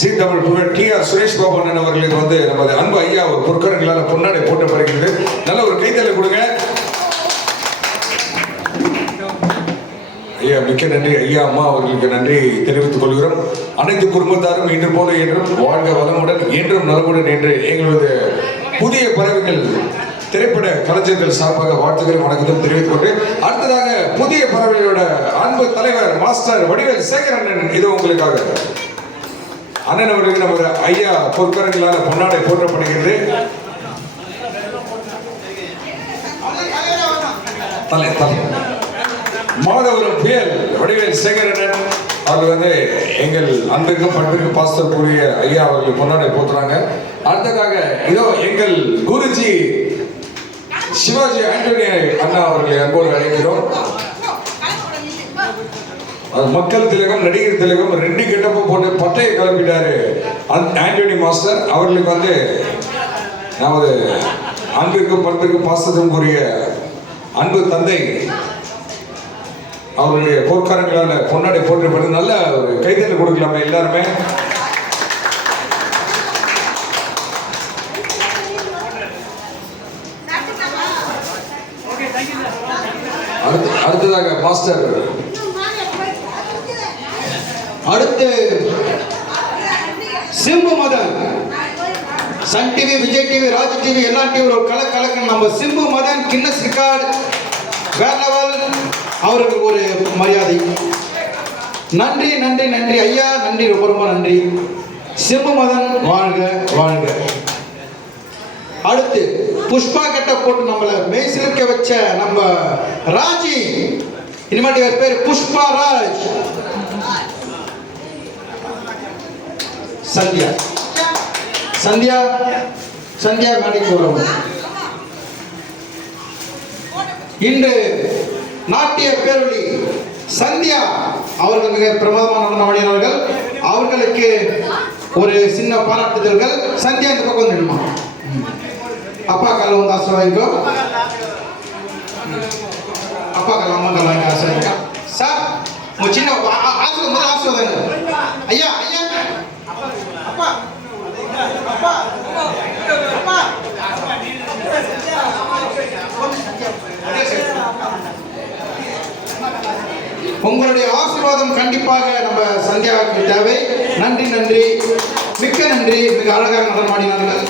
C Tamil புகழ் TR. Suresh Babu அண்ணன் அவர்களுக்கு வந்து நமது அன்பு ஐயா ஒரு பொற்கரங்களால் பொன்னாடை போட்டப்படுகிறது. நல்ல ஒரு கைத்தலை கொடுங்க ஐயா. மிக்க நன்றி ஐயா. அம்மா அவர்களுக்கு நன்றி தெரிவித்துக் கொள்கிறோம். அனைத்து குடும்பத்தாரும் இன்று போல என்றும் வாழ்க வளமுடன் என்றும் நலமுடன் என்று எங்களது புதிய பறவைகள் திரைப்பட கலைஞர்கள் சார்பாக வாழ்த்துக்கள் வணக்கத்தும் தெரிவித்துக் கொண்டு அடுத்ததாக புதிய பறவைகளோட அன்பு தலைவர் மாஸ்டர் வடிவேல் சேகர் அண்ணன் இது உங்களுக்காக. அண்ணன் அவர்களுக்கு நமது ஐயா பொற்கரங்களான பொன்னாடை போற்றப்படுகிறது. தலை தலை மாதவரம் புயல் வடிவேல் சேகர் அண்ணன் அவர்கள் வந்து எங்கள் அன்பிற்கும் பண்பிற்கும் பாசத்திற்குரிய ஐயா அவர்கள் பொன்னாடை போற்றுறாங்க. அடுத்ததாக இதோ எங்கள் குருஜி சிவாஜி ஆண்டனி அண்ணா அவர்களை அன்போடு அழைக்கிறோம். மக்கள் திலகம் நடிகர் திலகம் ரெண்டு கெட்டப்ப போட்டு பட்டையை கிளம்பிட்டாரு ஆண்டனி மாஸ்டர் அவர்களுக்கு வந்து நமது அன்பிற்கும் பண்பிற்கும் பாசத்துக்கும் கூறிய அன்பு தந்தை அவருடைய பொற்காரங்களால் பொன்னாடை போற்றப்பட்டு நல்ல ஒரு கைதல் கொடுக்கலாமே எல்லாருமே. அடுத்ததாக மாஸ்டர் அடுத்து Simbu Madan Sun TV Vijay TV Raj TV எல்லா டிவி ஒரு கலக்கு நம்ம சிம்பு மதன் கின்னஸ் ரெக்கார்ட் வேற லெவல் அவருக்கு ஒரு மரியாதை. நன்றி நன்றி நன்றி ஐயா, நன்றி, ரொம்ப ரொம்ப நன்றி. சிம்பு மதன் வாழ்க வாழ்க. அடுத்து புஷ்பா கட்ட போட்டு நம்மளை மெய்சிலிருக்க வச்ச நம்ம ராஜி, இனிமேட்டு இவர் பேர் புஷ்பா ராஜ். சந்தியா சந்தியா சந்தியா மேடைக்கு வருவோம். இன்று நாட்டிய பேரொளி சந்தியா அவர்கள் மிக பிரமாதமான நடனமாடினார்கள். அவர்களுக்கு ஒரு சின்ன பாராட்டுதல்கள். சந்தியா இந்த பக்கம் நின்னுமா, அப்பா கால வந்து ஆசீர்வாதிக்கோ, அப்பா கால அம்மா கால வாங்கி ஆசீர்வாதிக்கா சார். உங்க சின்ன முதல் ஆசீர்வாதம் ஐயா ஐயா அப்பா அப்பா அப்பா. உங்களுடைய ஆசீர்வாதம் கண்டிப்பாக நம்ம சந்தியாவுக்கு தேவை. நன்றி நன்றி, மிக்க நன்றி. மிக அழகாக நடனமாடினார்கள்.